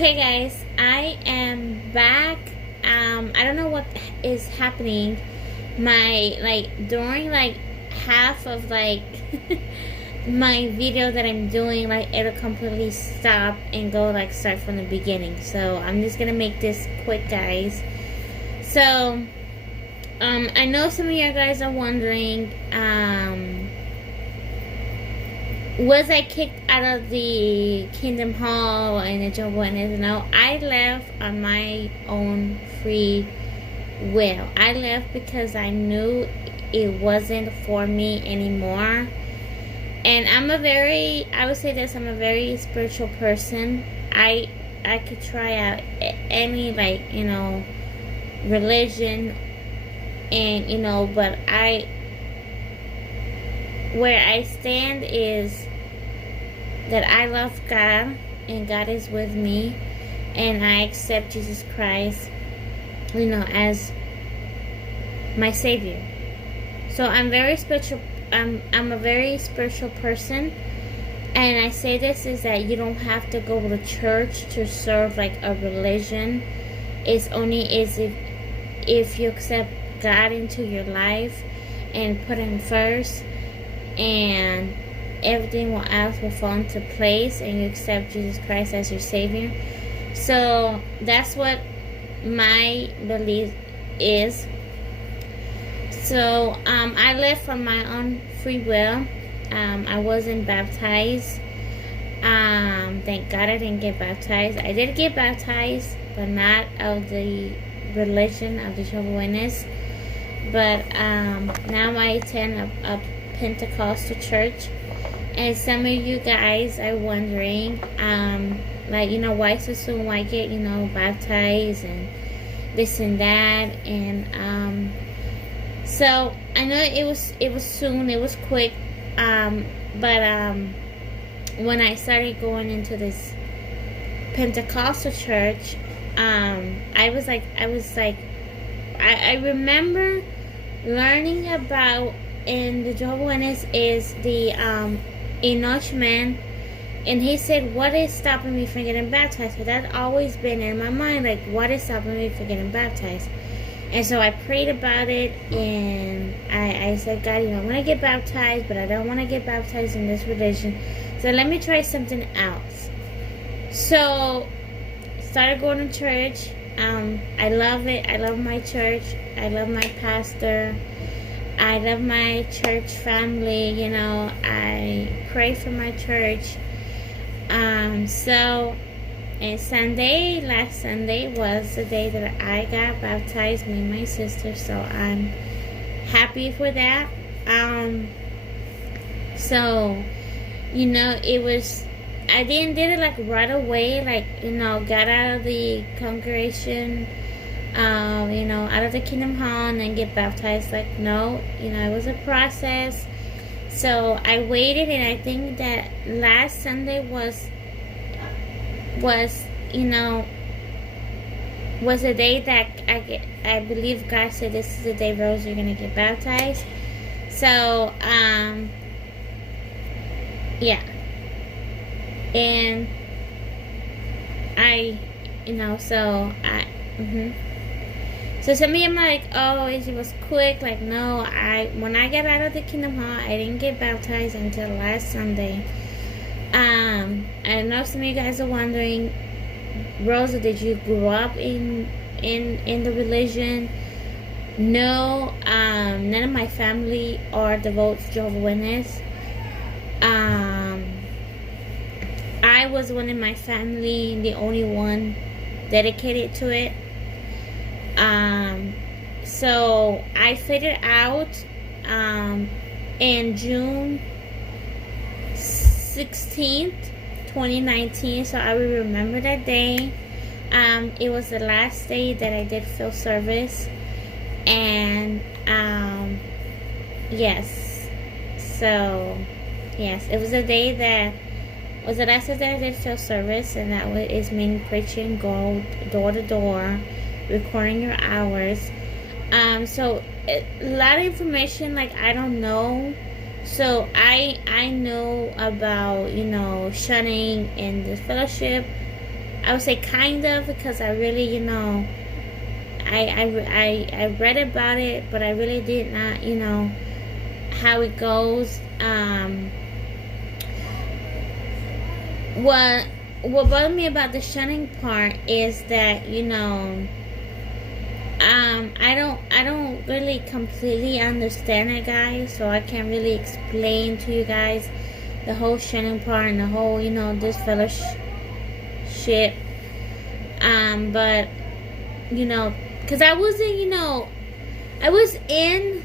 Okay, guys, I am back. I don't know what is happening. During half of my video that I'm doing, it'll completely stop and go start from the beginning. So I'm just gonna make this quick, guys. So I know some of you guys are wondering, was I kicked out of the Kingdom Hall and the Jehovah Witness? No, I left on my own free will. I left because I knew it wasn't for me anymore. And I would say this, I'm a very spiritual person. I could try out any religion, and but where I stand is that I love God and God is with me, and I accept Jesus Christ as my Savior. So I'm very spiritual. I'm a very spiritual person, and I say this is that you don't have to go to church to serve a religion. It's only if you accept God into your life and put Him first, and everything else will fall into place, and you accept Jesus Christ as your Savior. So that's what my belief is. So I left from my own free will. I wasn't baptized. Thank God I didn't get baptized. I did get baptized, but not of the religion of the Jehovah Witness. But now I attend a Pentecostal church. And some of you guys are wondering, why so soon? Why get, baptized and this and that? And so I know it was soon, it was quick. But when I started going into this Pentecostal church, I remember learning about, and the Jehovah Witness is the Enoch man, and he said, what is stopping me from getting baptized? So that's always been in my mind, what is stopping me from getting baptized? And so I prayed about it, and I said, God, I want to get baptized, but I don't want to get baptized in this religion, so let me try something else. So started going to church. I love it. I love my church. I love my pastor. I love my church family. I pray for my church. And last Sunday was the day that I got baptized, me and my sister. So I'm happy for that. It was, I did it right away, got out of the congregation, out of the Kingdom Hall and then get baptized. No, it was a process. So I waited, and I think that last Sunday was the day that I believe God said, this is the day, Rose, you're going to get baptized. So, yeah. And So some of you are oh, it was quick. No, when I got out of the Kingdom Hall, I didn't get baptized until last Sunday. I know some of you guys are wondering, Rosa, did you grow up in the religion? No, none of my family are devoted to Jehovah's Witness. I was one in my family, the only one dedicated to it. So I figured out in June 16th, 2019. So I will remember that day. It was the last day that I did field service, and yes. So yes, it was the day that was the last day that I did field service, and that is mean preaching, go door to door, recording your hours. So a lot of information I don't know. So I know about shunning in the fellowship, I would say kind of, because I really, I read about it, but I really did not, how it goes. What bothered me about the shunning part is that, I don't really completely understand it, guys, so I can't really explain to you guys the whole shunning part and the whole, disfellowship. But, because I wasn't, I was in,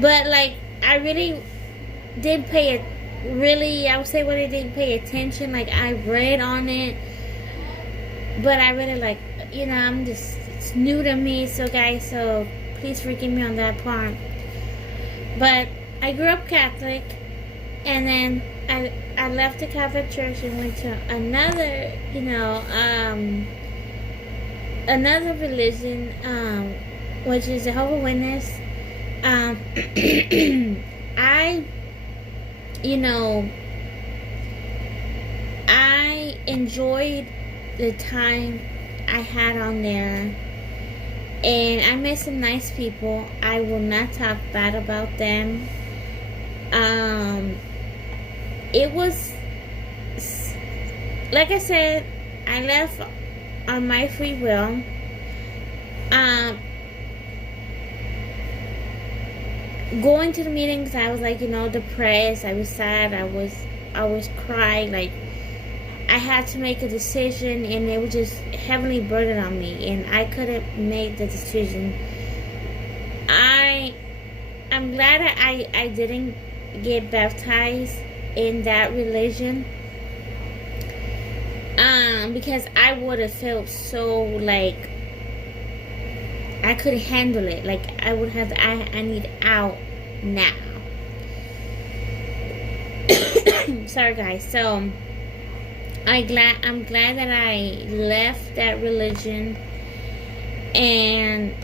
but, like, I really did pay it. Really, I would say when I didn't pay attention, like, I read on it, but I really, like, it's new to me, so guys, so please forgive me on that part. But I grew up Catholic, and then I left the Catholic Church and went to another, another religion, which is Jehovah Witness. I enjoyed the time I had on there, and I met some nice people. I will not talk bad about them. It was, like I said, I left on my free will. Going to the meetings, I was like, depressed. I was sad. I was crying. Like, I had to make a decision, and it was just heavily burdened on me, and I couldn't make the decision. I'm glad I didn't get baptized in that religion, because I would have felt so, like, I couldn't handle it. Like, I would have, I need out now. Sorry, guys. So, I'm glad that I left that religion, and